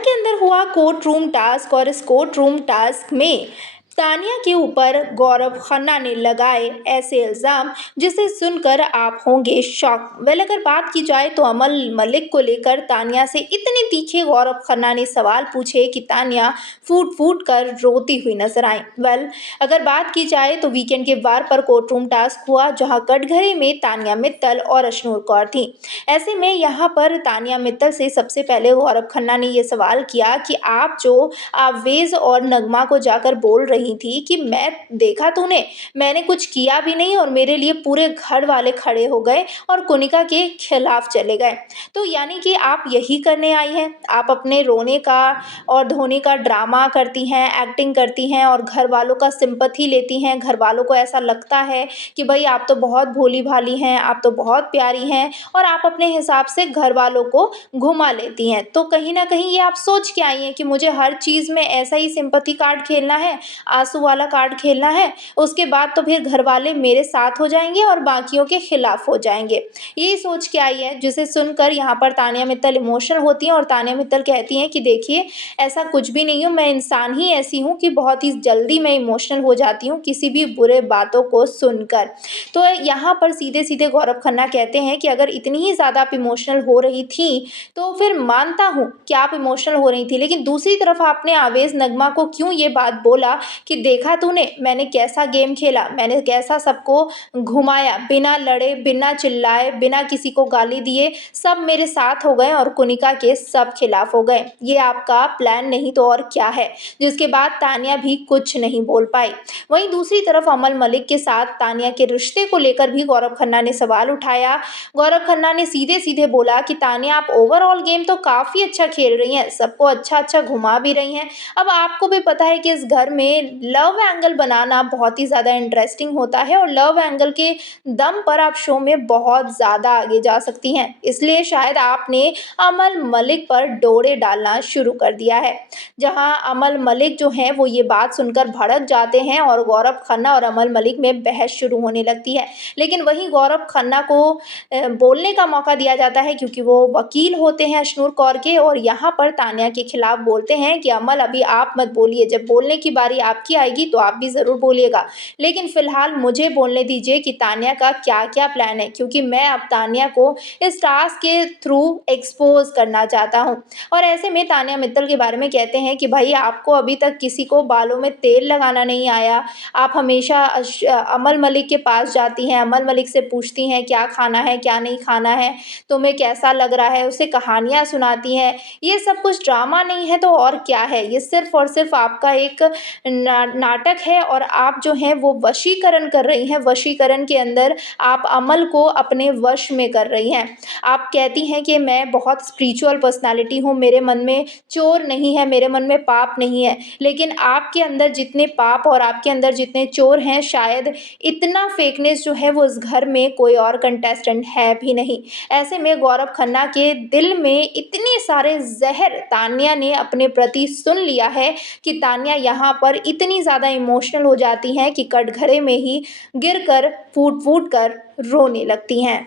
के अंदर हुआ कोर्ट रूम टास्क और इस कोर्ट रूम टास्क में तानिया के ऊपर गौरव खन्ना ने लगाए ऐसे इल्ज़ाम जिसे सुनकर आप होंगे शॉक। अगर बात की जाए तो अमल मलिक को लेकर तानिया से इतने तीखे गौरव खन्ना ने सवाल पूछे कि तानिया फूट फूट कर रोती हुई नजर आई। अगर बात की जाए तो वीकेंड के वार पर कोर्ट रूम टास्क हुआ जहां कटघरे में तानिया मित्तल और अशनूर कौर थी। ऐसे में यहाँ पर तानिया मित्तल से सबसे पहले गौरव खन्ना ने ये सवाल किया कि आप जो आवेज और नगमा को जाकर बोल रही थी कि मैं देखा तूने, मैंने कुछ किया भी नहीं और मेरे लिए पूरे घर वाले खड़े हो गए और कुनिका के खिलाफ चले गए। तो यानी कि आप यही करने आई हैं, आप अपने रोने का और धोने का ड्रामा करती हैं, एक्टिंग करती हैं और घर वालों का सिंपैथी लेती हैं। घर वालों को ऐसा लगता है कि भाई आप तो बहुत भोली भाली हैं, आप तो बहुत प्यारी हैं और आप अपने हिसाब से घर वालों को घुमा लेती हैं। तो कहीं ना कहीं ये आप सोच के आई हैं कि मुझे हर चीज़ में ऐसा ही सिंपैथी कार्ड खेलना है, आंसू वाला कार्ड खेलना है, उसके बाद तो फिर घर वाले मेरे साथ हो जाएंगे और बाकियों के खिलाफ हो जाएंगे। यही सोच के आई है, जिसे सुनकर यहाँ पर तानिया मित्तल इमोशनल होती हैं और तानिया मित्तल कहती हैं कि देखिए ऐसा कुछ भी नहीं हूँ, मैं इंसान ही ऐसी हूँ कि बहुत ही जल्दी मैं इमोशनल हो जाती हूँ किसी भी बुरे बातों को सुनकर। तो यहाँ पर सीधे सीधे गौरव खन्ना कहते हैं कि अगर इतनी ही ज़्यादा आप इमोशनल हो रही थी तो फिर मानता हूँ कि आप इमोशनल हो रही थी, लेकिन दूसरी तरफ आपने आवेज नगमा को क्यों ये बात बोला कि देखा तूने मैंने कैसा गेम खेला, मैंने कैसा सबको घुमाया, बिना लड़े, बिना चिल्लाए, बिना किसी को गाली दिए सब मेरे साथ हो गए और कुनिका के सब खिलाफ हो गए। ये आपका प्लान नहीं तो और क्या है। जिसके बाद तानिया भी कुछ नहीं बोल पाई। वहीं दूसरी तरफ अमल मलिक के साथ तानिया के रिश्ते को लेकर भी गौरव खन्ना ने सवाल उठाया। गौरव खन्ना ने सीधे सीधे बोला कि तानिया आप ओवरऑल गेम तो काफ़ी अच्छा खेल रही हैं, सबको अच्छा अच्छा घुमा भी रही हैं। अब आपको भी पता है कि इस घर में लव एंगल बनाना बहुत ही ज़्यादा इंटरेस्टिंग होता है और लव एंगल के दम पर आप शो में बहुत ज़्यादा आगे जा सकती हैं। इसलिए शायद आपने अमल मलिक पर डोरे डालना शुरू कर दिया है। जहां अमल मलिक जो हैं वो ये बात सुनकर भड़क जाते हैं और गौरव खन्ना और अमल मलिक में बहस शुरू होने लगती है। लेकिन वहीं गौरव खन्ना को बोलने का मौका दिया जाता है क्योंकि वो वकील होते हैं अशनूर कौर के और यहाँ पर तानिया के खिलाफ बोलते हैं कि अमल अभी आप मत बोलिए, जब बोलने की बारी आपकी आएगी तो आप भी ज़रूर बोलिएगा, लेकिन फ़िलहाल मुझे बोलने दीजिए कि तानिया का क्या क्या प्लान है, क्योंकि मैं अब तानिया को इस टास्क के थ्रू एक्सपोज करना चाहता हूँ। और ऐसे में तानिया मित्तल के बारे में कहते हैं कि भाई आपको अभी तक किसी को बालों में तेल लगाना नहीं आया, आप हमेशा अमल मलिक के पास जाती हैं, अमल मलिक से पूछती हैं क्या खाना है क्या नहीं खाना है, तुम्हें कैसा लग रहा है, उसे कहानियाँ सुनाती हैं। ये सब कुछ ड्रामा नहीं है तो और क्या है, ये सिर्फ और सिर्फ आपका एक नाटक है और आप जो हैं वो वशीकरण कर रही हैं। वशीकरण के अंदर आप अमल को अपने वश में कर रही हैं। आप कहती हैं कि मैं बहुत स्पिरिचुअल पर्सनालिटी हूँ, मेरे मन में चोर नहीं है, मेरे मन में पाप नहीं है, लेकिन आपके अंदर जितने पाप और आपके अंदर जितने चोर हैं शायद इतना फेकनेस जो है वो इस घर में कोई और कंटेस्टेंट है भी नहीं। ऐसे में गौरव खन्ना के दिल में इतने सारे जहर तानिया ने अपने प्रति सुन लिया है कि तानिया यहाँ पर इतनी ज़्यादा इमोशनल हो जाती हैं कि कटघरे में ही गिरकर फूट फूट कर रोने लगती हैं।